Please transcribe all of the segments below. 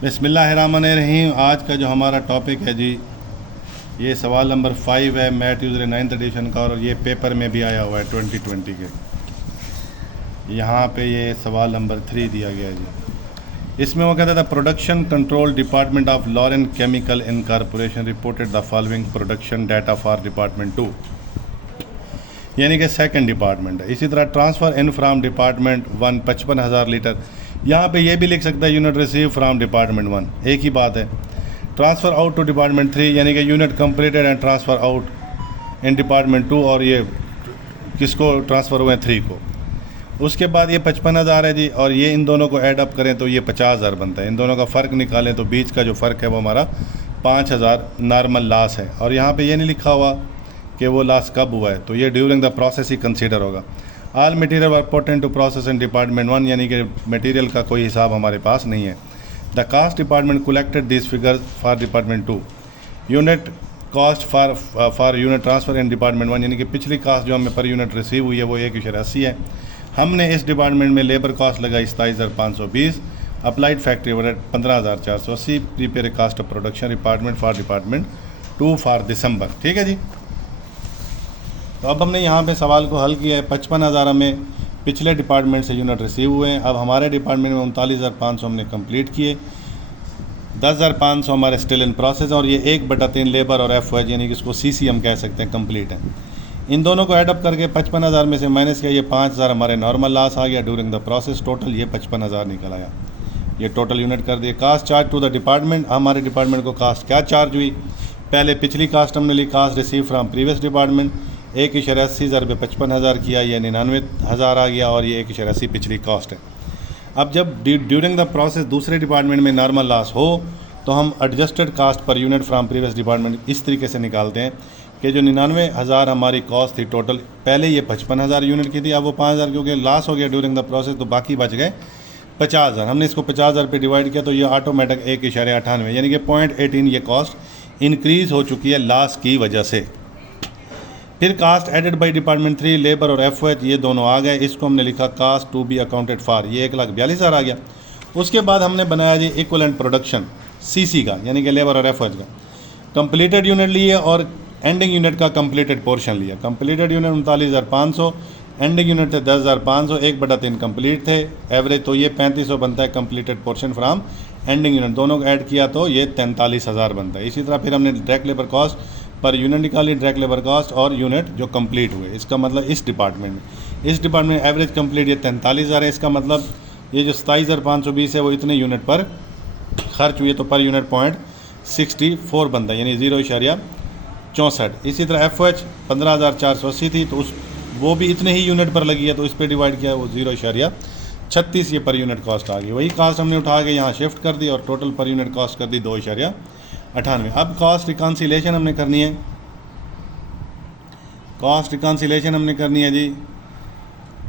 बिस्मिल्लाहिर्रहमानिर्रहीम। आज का जो हमारा टॉपिक है जी, ये सवाल नंबर 5 है मैथ यूज़र 9th एडिशन का, और ये पेपर में भी आया हुआ है 2020 के। यहाँ पे ये सवाल नंबर 3 दिया गया है जी। इसमें वो कहता था production control department of Lauren chemical incorporation reported the following production data for department 2, यानी कि सेकंड डिपार्टमेंट है। इसी तरह ट्रांसफ़र इन फ्राम डिपार्टमेंट 1 55,000 लीटर। यहाँ पे ये भी लिख सकता है यूनिट रिसीव फ्राम डिपार्टमेंट 1, एक ही बात है। ट्रांसफ़र आउट टू डिपार्टमेंट 3, यानी कि unit completed and transfer out in department 2, और ये किसको ट्रांसफ़र हुए हैं 3 को। उसके बाद ये 55,000 है जी, और ये इन दोनों को ऐड अप करें तो ये 50,000 बनता है। इन दोनों का फ़र्क निकालें तो बीच का जो फ़र्क है वो हमारा 5,000 नॉर्मल लॉस है। और यहाँ पे ये नहीं लिखा हुआ कि वो लॉस कब हुआ है, तो ये ड्यूरिंग द प्रोसेस ही कंसीडर होगा। All material were put into process in department 1, यानी कि मटेरियल का कोई हिसाब हमारे पास नहीं है। The cost department collected this figures for department 2। Unit cost for unit transfer in department 1, यानी कि पिछली कास्ट जो हमें पर यूनिट रिसीव हुई है वो 1.80 है। हमने इस डिपार्टमेंट में लेबर कॉस्ट लगाई 27,520, applied factory overhead 15,480, prepare cost of production department for department 2 for December. ठीक है जी। तो अब हमने यहाँ पे सवाल को हल किया है। 55,000 हमें पिछले डिपार्टमेंट से यूनिट रिसीव हुए हैं। अब हमारे डिपार्टमेंट में 39,500 हमने कंप्लीट किए, 10,500 हमारे स्टिल इन प्रोसेस, और ये 1/3 लेबर और एफ यानी कि इसको CC हम कह सकते हैं, कंप्लीट है। इन दोनों को ऐड अप करके 55,000 में से माइनस किया, ये 5,000 हमारे नॉर्मल लॉस आ गया ड्यूरिंग द प्रोसेस। टोटल ये 55,000 निकल आया। ये टोटल यूनिट कर दिए। Cost charge to the department, हमारे डिपार्टमेंट को कास्ट क्या चार्ज हुई, पहले पिछली कास्ट हमने ली cost receive from previous department, 1.80 ज़रबे 55,000 किया, ये 99,000 आ गया, और ये 1.80 पिछली कॉस्ट है। अब जब ड्यूरिंग द प्रोसेस दूसरे डिपार्टमेंट में नॉर्मल लॉस हो तो हम adjusted cost per unit from previous department इस तरीके से निकालते हैं कि जो 99,000 हमारी कॉस्ट थी टोटल, पहले ये 55,000 यूनिट की थी, अब वो 5,000 क्योंकि लॉस हो गया ड्यूरिंग द प्रोसेस, तो बाकी बच गए 50,000। हमने इसको 50,000 पे डिवाइड किया तो ये ऑटोमेटिक 1.98, यानी कि 0.18 ये कॉस्ट इंक्रीज़ हो चुकी है लॉस की वजह से। फिर cost added by department 3, labour और FOH ये दोनों आ गए। इसको हमने लिखा cost to be accounted for, ये 1,42,000 आ गया। उसके बाद हमने बनाया जी इक्वलेंट प्रोडक्शन CC का, यानी कि लेबर और FOH का। कंप्लीटेड यूनिट लिए और एंडिंग यूनिट का कंप्लीटेड पोर्शन लिया। कंप्लीटेड यूनिट 39,500, एंडिंग यूनिट थे 10,500, 1/3 कंप्लीट थे, एवरेज तो ये 3500 बनता है। Completed portion from ending unit दोनों को ऐड किया तो ये 43,000 बनता है। इसी तरह फिर हमने direct labour cost per unit निकाली, डायरेक्ट लेबर कॉस्ट और यूनिट जो कंप्लीट हुए। इसका मतलब इस डिपार्टमेंट में एवरेज कंप्लीट ये 43,000 है। इसका मतलब ये जो 27,520 है वो इतने यूनिट पर खर्च हुए, तो पर यूनिट 0.64 बनता है, यानी 0.64। इसी तरह FOH 15,480 थी, तो वो भी इतने ही यूनिट पर लगी है, तो इस पर डिवाइड किया वो 0.36 ये पर यूनिट कॉस्ट आ गई। वही कॉस्ट हमने उठा के यहाँ शिफ्ट कर दी और टोटल पर यूनिट कॉस्ट कर दी 2.98। अब कॉस्ट रिकॉन्सिलेशन हमने करनी है। कॉस्ट रिकॉन्सिलेशन हमने करनी है जी।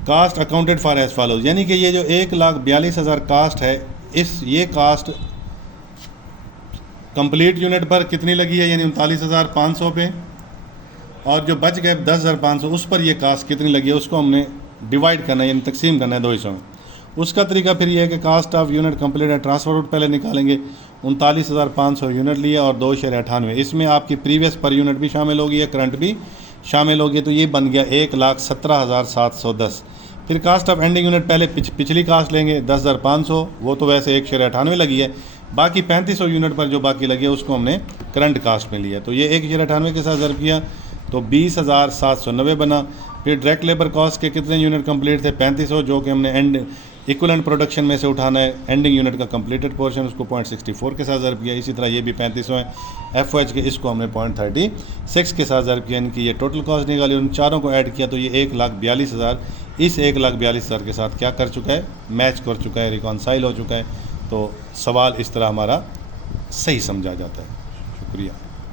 Cost accounted for as follows, यानी कि ये जो 1,42,000 कास्ट है, ये कास्ट कंप्लीट यूनिट पर कितनी लगी है, यानी 39,500 पे, और जो बच गए 10,500 उस पर ये कास्ट कितनी लगी है उसको हमने डिवाइड करना है, यानी तकसीम करना है 2 हिस्सों में। उसका तरीका फिर ये है कि कास्ट ऑफ यूनिट कंप्लीट है ट्रांसफर आउट पहले निकालेंगे। 39,500 यूनिट लिए और 2.98, इसमें आपकी प्रीवियस पर यूनिट भी शामिल होगी, करंट भी शामिल होगी, तो ये बन गया 1,17,710। फिर कास्ट ऑफ एंडिंग यूनिट पहले पिछली कास्ट लेंगे 10,500, वो तो वैसे 1.98 लगी है, बाकी 3500 यूनिट पर जो बाकी लगी है उसको हमने करंट कास्ट में लिया, तो ये 1.98 के साथ ज़र्ब किया तो 20,790 बना। फिर डायरेक्ट लेबर कॉस्ट के कितने यूनिट कंप्लीट थे 3500, जो कि हमने एंड इक्वलेंट प्रोडक्शन में से उठाना है। एंडिंग यूनिट का कंप्लीटेड पोर्शन उसको 0.64 के साथ ज़र्ब किया। इसी तरह ये भी 3500 है। FOH के इसको हमने 0.36 के साथ ज़र्ब किया, इनकी ये टोटल कॉस्ट निकाली, उन चारों को ऐड किया तो ये 1,42,000 इस 1,42,000 के साथ क्या कर चुका है, मैच कर चुका है, रिकॉन्साइल हो चुका है। तो सवाल इस तरह हमारा सही समझा जाता है। शुक्रिया।